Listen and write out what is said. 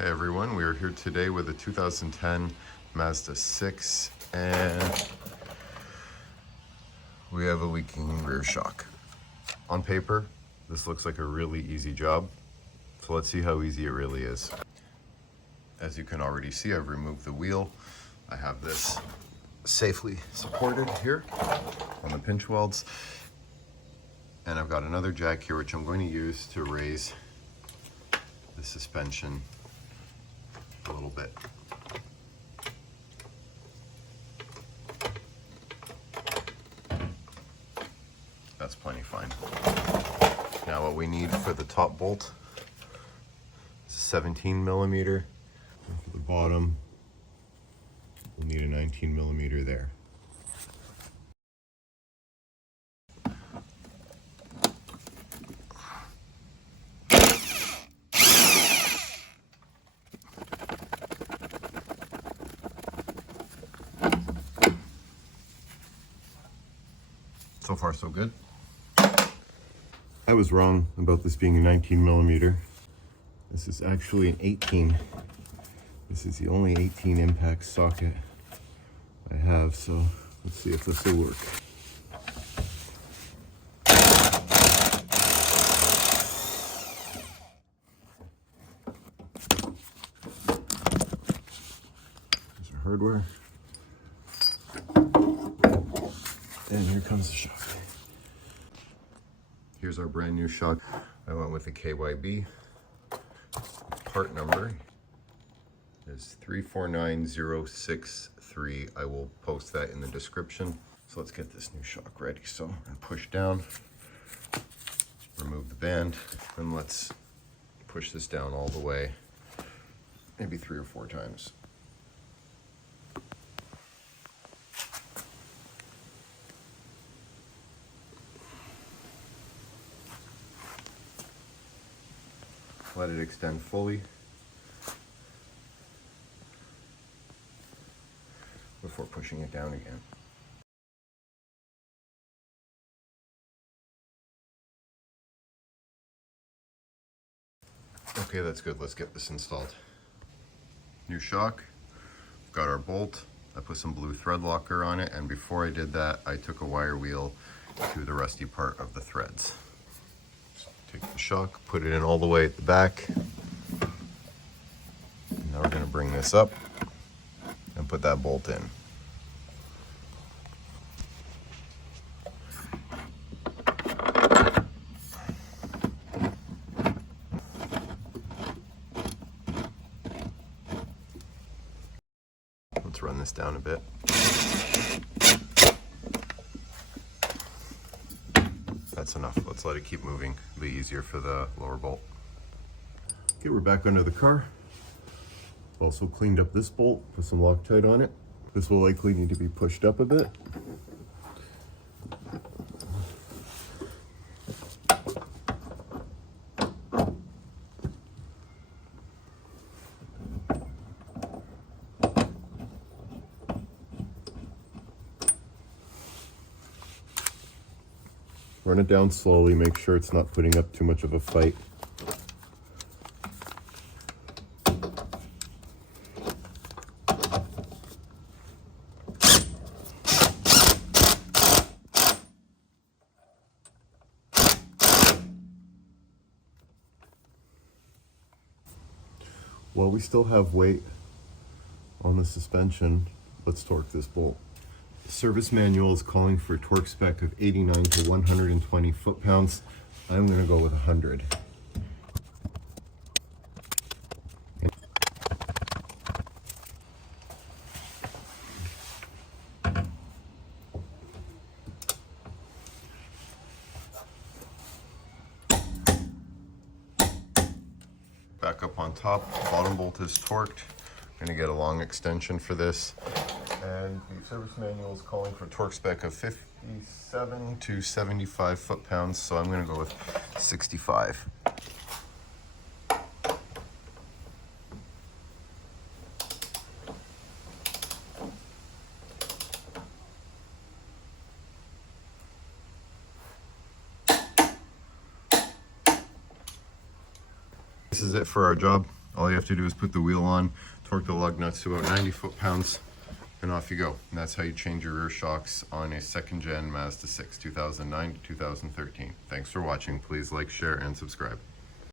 Hey everyone, we are here today with a 2010 Mazda 6 and we have a leaking rear shock. On paper, this looks like a really easy job, so let's see how easy it really is. As you can already see, I've removed the wheel. I have this safely supported here on the pinch welds, and I've got another jack here which I'm going to use to raise the suspension a little bit. That's plenty fine. Now what we need for the top bolt is 17 millimeter. And for the bottom, we'll need a 19 millimeter there. So far, so good. I was wrong about this being a 19 millimeter. This is actually an 18. This is the only 18 impact socket I have, so let's see if this will work. There's our hardware. And here comes the shock. Here's our brand new shock. I went with the KYB. Part number is 349063. I will post that in the description. So let's get this new shock ready. So I'm gonna push down, remove the band, and let's push this down all the way, maybe 3 or 4 times. Let it extend fully before pushing it down again. Okay, that's good. Let's get this installed. New shock. We've got our bolt. I put some blue thread locker on it, and before I did that, I took a wire wheel to the rusty part of the threads. Take the shock, put it in all the way at the back. Now we're going to bring this up and put that bolt in. Let's run this down a bit. That's enough. Let's let it keep moving. It'll be easier for the lower bolt. Okay, we're back under the car. Also cleaned up this bolt, put some Loctite on it. This will likely need to be pushed up a bit. Run it down slowly, make sure it's not putting up too much of a fight. While we still have weight on the suspension, let's torque this bolt. The service manual is calling for a torque spec of 89 to 120 foot-pounds. I'm going to go with 100. Back up on top, bottom bolt is torqued. I'm going to get a long extension for this. And the service manual is calling for a torque spec of 57 to 75 foot-pounds, so I'm going to go with 65. This is it for our job. All you have to do is put the wheel on, torque the lug nuts to about 90 foot-pounds, and off you go. And that's how you change your rear shocks on a second-gen Mazda 6, 2009 to 2013. Thanks for watching. Please like, share, and subscribe.